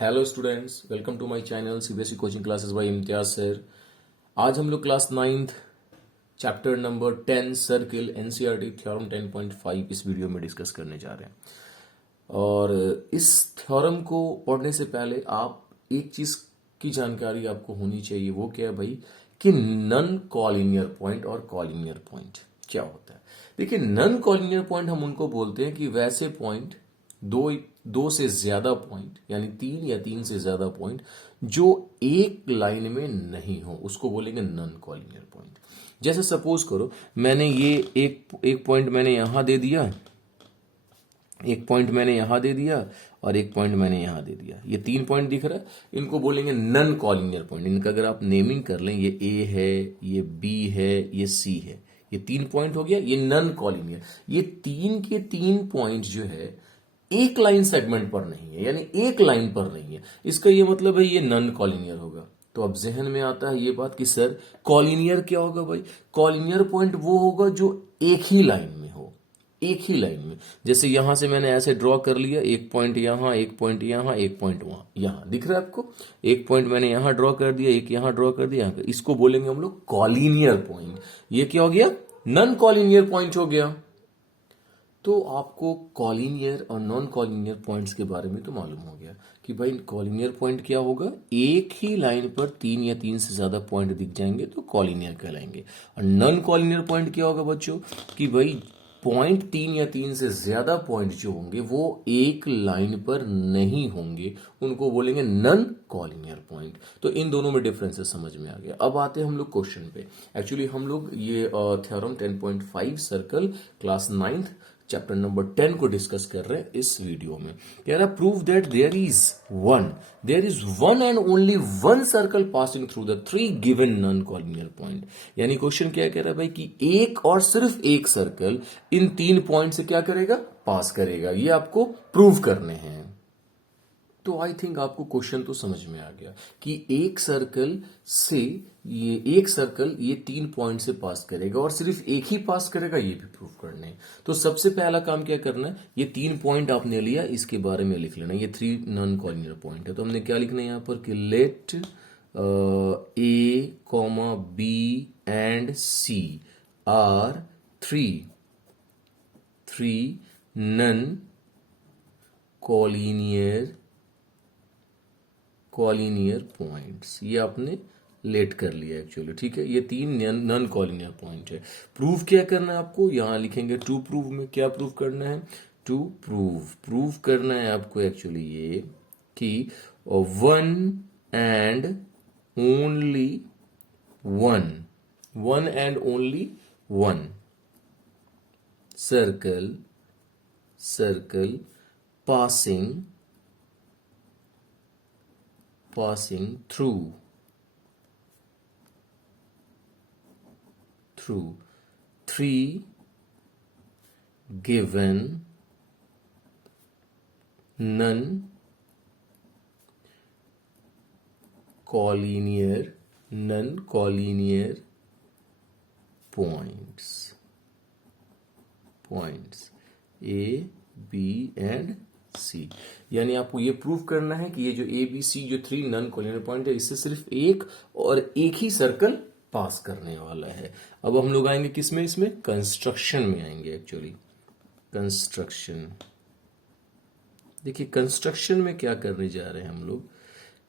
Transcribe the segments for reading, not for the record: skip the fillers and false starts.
Hello students, welcome to my channel CBSE coaching classes by Imtiaz sir. आज हम लोग class 9th chapter number 10 circle NCERT theorem 10.5 इस video में discuss करने जा रहे हैं। और इस थ्योरम को पढ़ने से पहले आप एक चीज की जानकारी आपको होनी चाहिए। वो क्या है भाई कि नन कॉलिनियर पॉइंट और कॉलिनियर पॉइंट क्या होता है। देखिए, नन कॉलिनियर पॉइंट हम उनको बोलते हैं कि वैसे पॉइंट दो से ज्यादा पॉइंट यानी तीन या तीन से ज्यादा पॉइंट जो एक लाइन में नहीं हो उसको बोलेंगे नन कॉलिनियर पॉइंट। जैसे सपोज करो मैंने ये एक पॉइंट मैंने यहां दे दिया, एक पॉइंट मैंने यहां दे दिया और एक पॉइंट मैंने यहां दे दिया। ये तीन पॉइंट दिख रहा है, इनको बोलेंगे नन कॉलिनियर पॉइंट। इनका अगर आप नेमिंग कर लें, ये ए है, ये बी है, ये सी है, ये तीन पॉइंट हो गया, ये नन कॉलिनियर। ये तीन के तीन पॉइंट जो है एक लाइन सेगमेंट पर नहीं है, यानी एक लाइन पर नहीं है। इसका ये मतलब है ये नन कॉलिनियर होगा। तो अब जहन में आता है ये बात कि सर कॉलिनियर क्या होगा भाई। कॉलिनियर पॉइंट वो होगा जो एक ही लाइन में हो, एक ही लाइन में। जैसे यहां से मैंने ऐसे ड्रॉ कर लिया, एक पॉइंट यहां, एक पॉइंट यहां, एक पॉइंट वहां, यहां दिख रहा है आपको। एक पॉइंट मैंने यहां ड्रॉ कर दिया, एक यहां ड्रॉ कर दिया, इसको बोलेंगे हम लोग कॉलिनियर पॉइंट। ये क्या हो गया? नन कॉलिनियर पॉइंट हो गया। तो आपको कॉलिनियर और नॉन कॉलिनियर पॉइंट्स के बारे में तो मालूम हो गया कि भाई कॉलिनियर पॉइंट क्या होगा, एक ही लाइन पर तीन या तीन से ज्यादा पॉइंट दिख जाएंगे तो कॉलिनियर कहलाएंगे। और नॉन कॉलिनियर पॉइंट क्या होगा बच्चों कि भाई पॉइंट तीन या तीन से ज्यादा पॉइंट जो होंगे वो एक लाइन पर नहीं होंगे, उनको बोलेंगे नन कॉलिनियर पॉइंट। तो इन दोनों में डिफरेंसेस समझ में आ गया। अब आते हैं हम लोग क्वेश्चन पे। एक्चुअली हम लोग ये theorem 10.5 circle class 9th chapter number 10 को डिस्कस कर रहे हैं इस वीडियो में। कह रहा prove that there is one and only one circle passing through the three given non collinear point. यानी क्वेश्चन क्या कह रहा है भाई कि एक और सिर्फ एक सर्कल इन तीन पॉइंट से क्या करेगा, पास करेगा। ये आपको प्रूव करने हैं। तो आई थिंक आपको क्वेश्चन तो समझ में आ गया कि एक सर्कल ये तीन पॉइंट से पास करेगा और सिर्फ एक ही पास करेगा, ये भी प्रूव करना है। तो सबसे पहला काम क्या करना है, ये तीन पॉइंट आपने लिया, इसके बारे में लिख लेना। ये थ्री नॉन कॉलिनियर पॉइंट है, तो हमने क्या लिखना है यहां पर कि let A comma B and C are three non collinear points. ये आपने लेट कर लिया एक्चुअली, ठीक है। ये तीन नॉन कॉलिनियर पॉइंट है। प्रूव क्या करना है आपको, यहां लिखेंगे टू प्रूव में क्या प्रूव करना है, टू प्रूव करना है आपको एक्चुअली ये कि one and only one and only one circle passing through three given non collinear points A, B and C। यानी आपको ये प्रूव करना है कि ये जो A, B, C जो थ्री नॉन कॉलिनियर पॉइंट है, इससे सिर्फ एक और एक ही सर्कल पास करने वाला है। अब हम लोग आएंगे किसमें, इसमें कंस्ट्रक्शन में आएंगे। एक्चुअली कंस्ट्रक्शन, देखिए कंस्ट्रक्शन में क्या करने जा रहे हैं हम लोग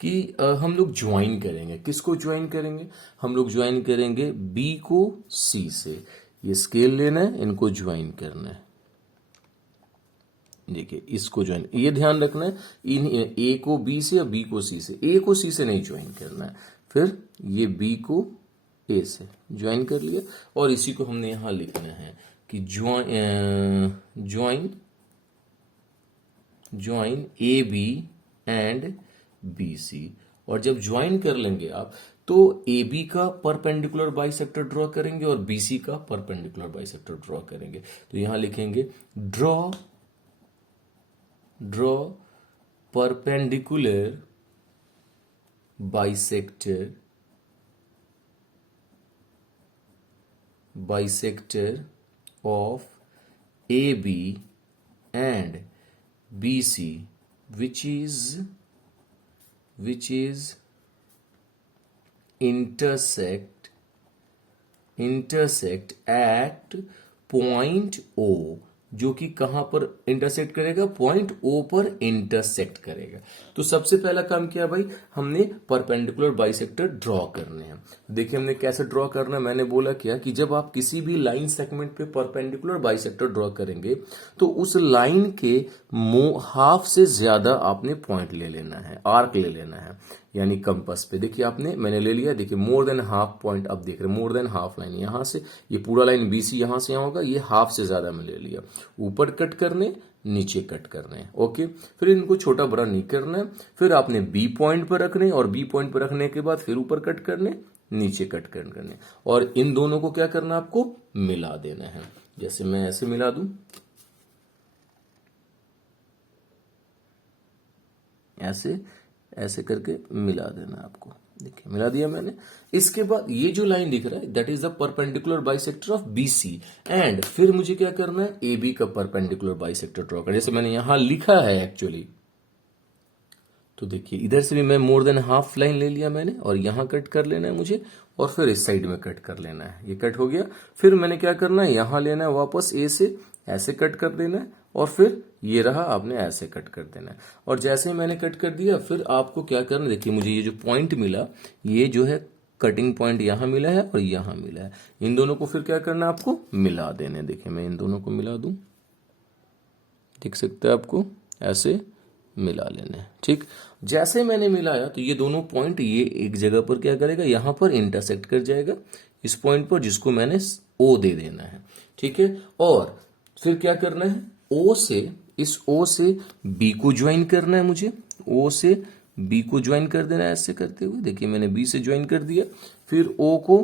कि हम लोग ज्वाइन करेंगे। किसको ज्वाइन करेंगे, हम लोग ज्वाइन करेंगे B को C से। ये स्केल लेना है, इनको ज्वाइन करना है। देखिए इसको ज्वाइन, ये ध्यान रखना है इन ए को बी से या बी को सी से। ए को सी से नहीं ज्वाइन करना है। फिर ये बी को ए से ज्वाइन कर लिया और इसी को हमने यहां लिखना है कि join A B and B C. और जब ज्वाइन कर लेंगे आप तो ए बी का परपेंडिकुलर बाइसेक्टर ड्रॉ करेंगे और बी सी का परपेंडिकुलर बाइसेक्टर ड्रॉ करेंगे। तो यहां लिखेंगे draw perpendicular bisector of AB and BC which is which is intersect at point O, जो कि कहां पर इंटरसेक्ट करेगा, पॉइंट O पर इंटरसेक्ट करेगा। तो सबसे पहला काम किया भाई, हमने परपेंडिकुलर बाइसेक्टर ड्रॉ करने हैं। देखिए हमने कैसे ड्रॉ करना है, मैंने बोला क्या कि जब आप किसी भी लाइन सेगमेंट पे परपेंडिकुलर बाइसेक्टर ड्रॉ करेंगे तो उस लाइन के हाफ से ज्यादा आपने पॉइंट ले लेना है, आर्क ले लेना है, यानी कंपास पे। देखिए मैंने ले लिया, देखिए मोर देन हाफ पॉइंट, अब देख रहे मोर देन हाफ लाइन यहां से, ये पूरा लाइन BC यहां से यहां होगा, ये हाफ से ज्यादा में ले लिया। ऊपर कट करने, नीचे कट करने, ओके। फिर इनको छोटा बड़ा नहीं करना है, फिर आपने B पॉइंट पर रखने, और B पॉइंट पर रखने के बाद फिर ऊपर कट करने, नीचे कट करने, और इन दोनों को क्या करना, आपको मिला देना है। जैसे मैं ऐसे मिला दूं, ऐसे करके मिला देना आपको। देखिए मिला दिया मैंने। इसके बाद ये जो लाइन दिख रहा है that is the perpendicular bisector of BC, and फिर मुझे क्या करना है, AB का परपेंडिकुलर बाइसेक्टर ड्रॉ करना। जैसे मैंने यहां लिखा है एक्चुअली, तो देखिए इधर से भी मैं मोर देन हाफ लाइन ले लिया मैंने, और यहां कट कर लेना है मुझे, और फिर इस साइड में कट कर लेना है। ये कट हो गया। फिर मैंने क्या करना है, यहां लेना है वापस A से, ऐसे कट कर देना है, और फिर ये रहा, आपने ऐसे कट कर देना है। और जैसे ही मैंने कट कर दिया, फिर आपको क्या करना, देखिए मुझे ये जो पॉइंट मिला, ये जो है कटिंग पॉइंट यहां मिला है और यहां मिला है, इन दोनों को फिर क्या करना है, आपको मिला देने। देखिए मैं इन दोनों को मिला दूं, देख सकते हैं आपको, ऐसे मिला लेने हैं, ठीक। जैसे मैंने मिलाया तो ये दोनों पॉइंट ये एक जगह पर क्या करेगा, यहां पर इंटरसेक्ट कर जाएगा इस पॉइंट पर, जिसको मैंने O दे देना है, ठीक है। और फिर क्या करना है, इस O से B को ज्वाइन करना है मुझे, O से B को ज्वाइन कर देना है ऐसे करते हुए। देखिए मैंने B से ज्वाइन कर दिया, फिर O को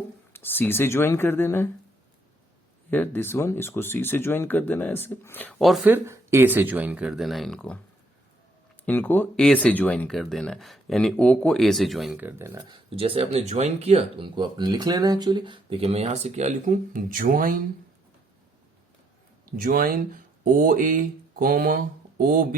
C से ज्वाइन कर देना है, यार दिस वन, इसको C से ज्वाइन कर देना है ऐसे, और फिर A से ज्वाइन कर देना है, इनको A से ज्वाइन कर देना है, यानी O को A से ज्वाइन कर देना है। तो जैसे आपने ज्वाइन किया तो उनको आपने लिख लेना है एक्चुअली। देखिए मैं यहां से क्या लिखूं, join OA, OB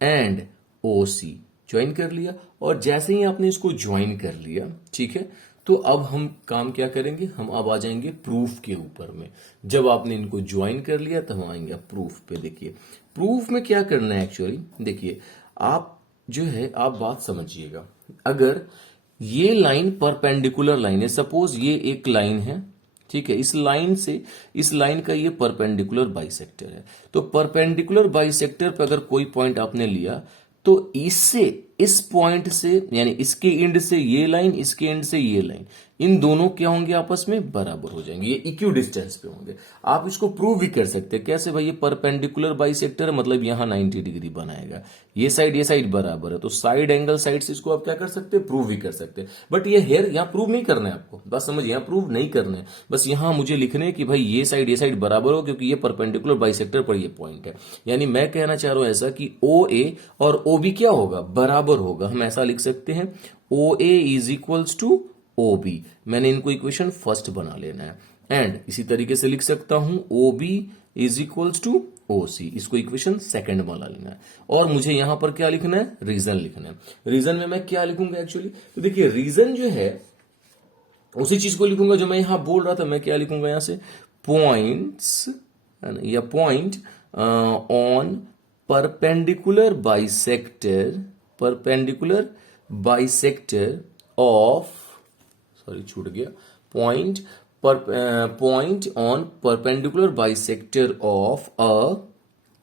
and OC, join कर लिया। और जैसे ही आपने इसको ज्वाइन कर लिया, ठीक है, तो अब हम काम क्या करेंगे, हम अब आ जाएंगे प्रूफ के ऊपर में। जब आपने इनको ज्वाइन कर लिया तो हम आएंगे प्रूफ पे। देखिए प्रूफ में क्या करना है एक्चुअली, देखिए आप जो है, आप बात समझिएगा। अगर ये लाइन परपेंडिकुलर लाइन है, सपोज ये एक लाइन है, ठीक है, इस लाइन का ये परपेंडिकुलर बाइसेक्टर है, तो परपेंडिकुलर बाइसेक्टर पे अगर कोई पॉइंट आपने लिया तो इस पॉइंट से, यानी इसके एंड से ये लाइन, इसके एंड से ये लाइन, इन दोनों क्या होंगे, आपस में बराबर हो जाएंगे, ये इक्वी डिस्टेंस पे होंगे। आप इसको प्रूव भी कर सकते हैं। कैसे भाई, ये परपेंडिकुलर बाइसेक्टर है, मतलब यहां 90 डिग्री बनाएगा, ये साइड बराबर है, तो साइड एंगल साइड से इसको आप क्या कर सकते हैं, प्रूव भी कर सकते हैं। बट ये हेयर यहां प्रूव नहीं करना है आपको, बस समझिए, यहां प्रूव नहीं करना है, बस यहां मुझे लिखने है कि भाई ये साइड बराबर हो, क्योंकि ये परपेंडिकुलर बाइसेक्टर पर ये पॉइंट है। यानी मैं कहना चाह रहा हूं ऐसा कि OA और OB क्या होगा, बराबर होगा। हम ऐसा लिख सकते हैं, OA is equals to OB। मैंने इनको इक्वेशन फर्स्ट बना लेना है, एंड इसी तरीके से लिख सकता हूं OB is equals to OC, इसको इक्वेशन सेकंड बना लेना है। और मुझे यहां पर क्या लिखना है, रीजन लिखना है। रीजन में मैं क्या लिखूंगा एक्चुअली, तो देखिए रीजन जो है उसी चीज को लिखूंगा जो मैं यहां बोल रहा था। मैं क्या लिखूंगा यहां से, पॉइंट्स या point on perpendicular bisector of, sorry छूट गया, point on perpendicular bisector of a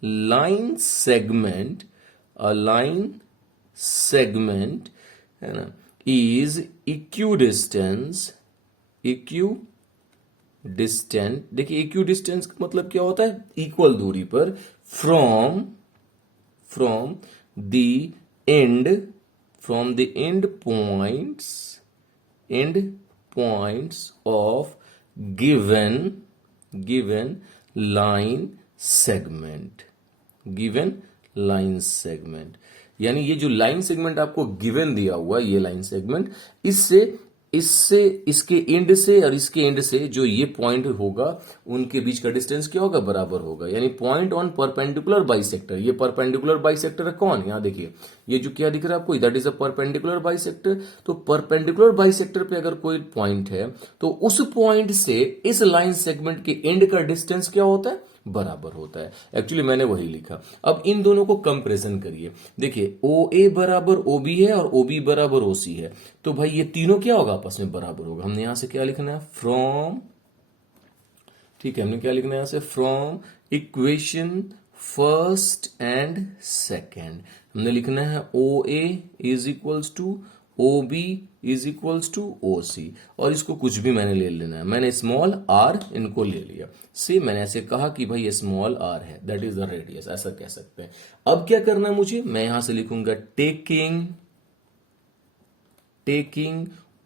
line segment है ना, इज इक्विडिस्टेंस। देखिए इक्विडिस्टेंस का मतलब क्या होता है, इक्वल दूरी पर, from the end points of given line segment। यानी ये जो लाइन सेगमेंट आपको गिवन दिया हुआ, ये लाइन सेगमेंट, इससे इससे, इसके एंड से और इसके एंड से जो ये पॉइंट होगा उनके बीच का डिस्टेंस क्या होगा, बराबर होगा। यानी पॉइंट ऑन परपेंडिकुलर बाइसेक्टर। ये परपेंडिकुलर बाइसेक्टर है कौन, यहां देखिए ये जो क्या दिख रहा है आपको, that is a perpendicular bisector. तो परपेंडिकुलर बाइसेक्टर पे अगर कोई पॉइंट है तो उस पॉइंट से इस लाइन सेगमेंट के एंड का डिस्टेंस क्या होता है, बराबर होता है। एक्चुअली मैंने वही लिखा। अब इन दोनों को कंपैरिजन करिए। देखिए ओ ए बराबर ओ बी है और ओ बी बराबर ओ सी है, तो भाई ये तीनों क्या होगा, आपस में बराबर होगा। हमने यहां से क्या लिखना है, फ्रॉम, ठीक है, हमने क्या लिखना है यहां से, from equation first and second हमने लिखना है O A is equals to O B is equals to O C, और इसको कुछ भी मैंने ले लेना है। मैंने स्मॉल आर इनको ले लिया। से मैंने ऐसे कहा कि भाई ये स्मॉल आर है, दैट इज द रेडियस, ऐसा कह सकते हैं। अब क्या करना है मुझे, मैं यहां से लिखूंगा टेकिंग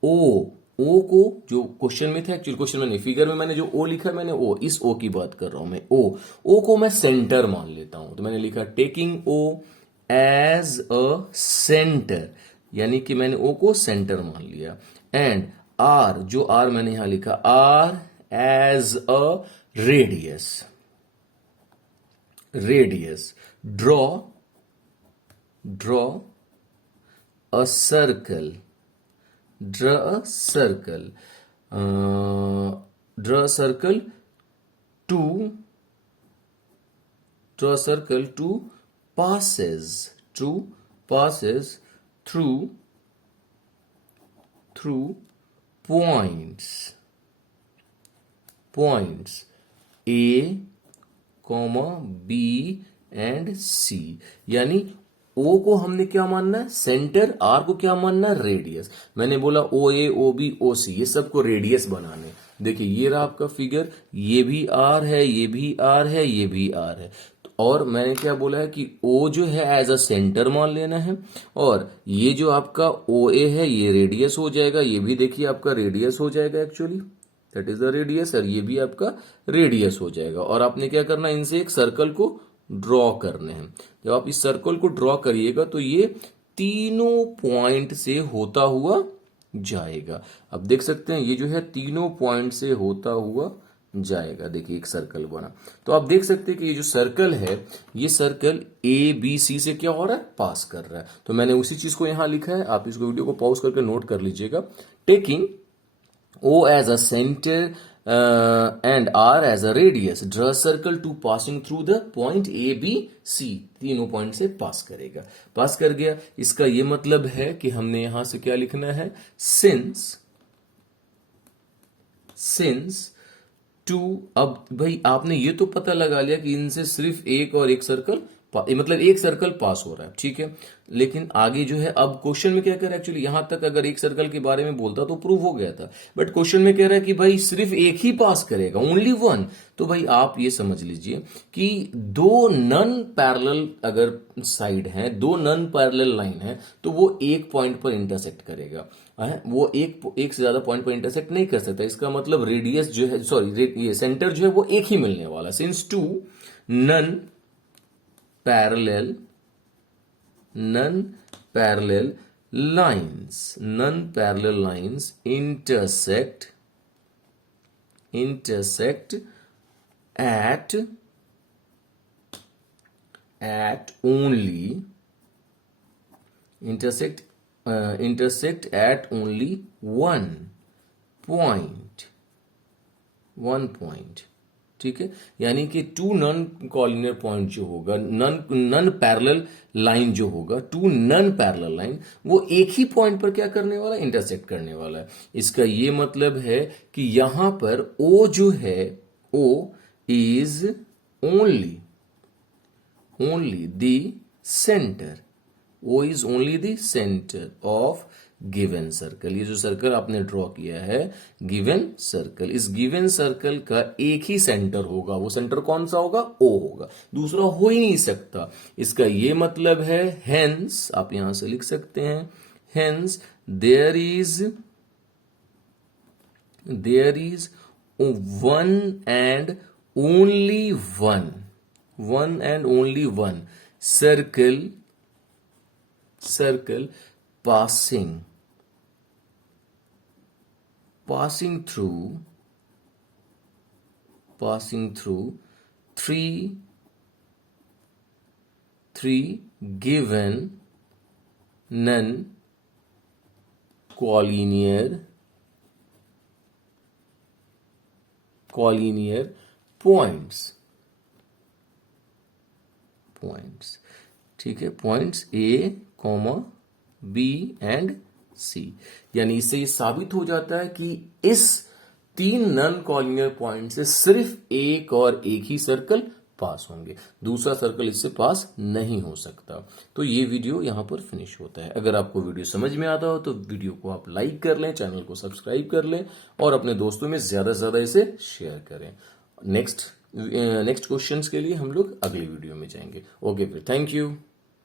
ओ को, जो क्वेश्चन में था, एक्चुअल क्वेश्चन में नहीं, फिगर में मैंने जो ओ लिखा है मैंने ओ, इस ओ की बात कर रहा हूं मैं। ओ को मैं सेंटर मान लेता हूं, तो मैंने लिखा taking O as a centre, यानी कि मैंने ओ को सेंटर मान लिया। एंड आर, जो आर मैंने यहां लिखा, R as a radius. Draw a circle, draw a circle draw a circle to passes through points A, B and C। यानी O को हमने क्या मानना है, सेंटर, R को क्या मानना है, रेडियस। मैंने बोला ओ ए ओ बी ओ सी ये सबको रेडियस बनाने। देखिए ये रहा आपका फिगर, ये भी R है, ये भी R है, ये भी R है। और मैंने क्या बोला है कि O जो है एज अ सेंटर मान लेना है, और ये जो आपका ओ ए है ये रेडियस हो जाएगा, ये भी देखिए आपका रेडियस हो जाएगा actually, that is the radius, और ये भी आपका रेडियस हो जाएगा। और आपने क्या करना है, इनसे एक सर्कल को ड्रॉ करने हैं। जब आप इस सर्कल को ड्रॉ करिएगा तो ये तीनों पॉइंट से होता हुआ जाएगा। अब देख सकते हैं ये जो है तीनों पॉइंट से होता हुआ जाएगा। देखिए एक सर्कल बना, तो आप देख सकते हैं कि ये जो सर्कल है, ये सर्कल ए बी सी से क्या हो रहा है, पास कर रहा है। तो मैंने उसी चीज को यहां लिखा है, आप इसको वीडियो को पॉज करके नोट कर लीजिएगा। Taking O as a center and R as a radius, draw a circle to passing through the point A, B, C, तीनों पॉइंट से पास करेगा। पास कर गया, इसका ये मतलब है कि हमने यहां से क्या लिखना है, सिंस टू। अब भाई आपने ये तो पता लगा लिया कि इनसे सिर्फ एक और एक सर्कल, मतलब एक सर्कल पास हो रहा है, ठीक है। लेकिन आगे जो है, अब क्वेश्चन में क्या कह रहा है, एक्चुअली यहां तक अगर एक सर्कल के बारे में बोलता तो प्रूव हो गया था, बट क्वेश्चन में कह रहा है कि भाई सिर्फ एक ही पास करेगा, ओनली वन। तो भाई आप ये समझ लीजिए कि दो नन पैरेलल अगर साइड हैं, दो नन पैरेलल लाइन है, तो वो एक पॉइंट पर इंटरसेक्ट करेगा है, वो एक से ज्यादा पॉइंट पर इंटरसेक्ट नहीं कर सकता। इसका मतलब रेडियस जो है, सॉरी ये सेंटर जो है वो एक ही मिलने वाला। Since two non parallel lines intersect at only one point, ठीक है। यानी कि टू नन कॉलिनियर पॉइंट जो होगा, नन पैरेलल लाइन जो होगा, टू नन पैरेलल लाइन, वो एक ही पॉइंट पर क्या करने वाला है, इंटरसेक्ट करने वाला है। इसका ये मतलब है कि यहां पर ओ जो है, O is only the centre, O is only the center of given circle. ये जो सर्कल आपने ड्रॉ किया है, गिवन सर्कल, इस गिवन सर्कल का एक ही सेंटर होगा। वो सेंटर कौन सा होगा, O होगा, दूसरा हो ही नहीं सकता। इसका ये मतलब है, हेंस आप यहां से लिख सकते हैं, hence there is one and only one circle passing passing through three given non-collinear points, ठीक है, points A, B and C। यानी इससे ये साबित हो जाता है कि इस 3 नॉन कॉलिनियर पॉइंट से सिर्फ एक और एक ही सर्कल पास होंगे, दूसरा सर्कल इससे पास नहीं हो सकता। तो ये वीडियो यहां पर फिनिश होता है। अगर आपको वीडियो समझ में आता हो तो वीडियो को आप लाइक कर लें, चैनल को सब्सक्राइब कर लें और अपने दोस्तों में ज्यादा से ज्यादा इसे शेयर करें। नेक्स्ट क्वेश्चंस के लिए हम लोग अगली वीडियो में जाएंगे। ओके फिर, थैंक यू।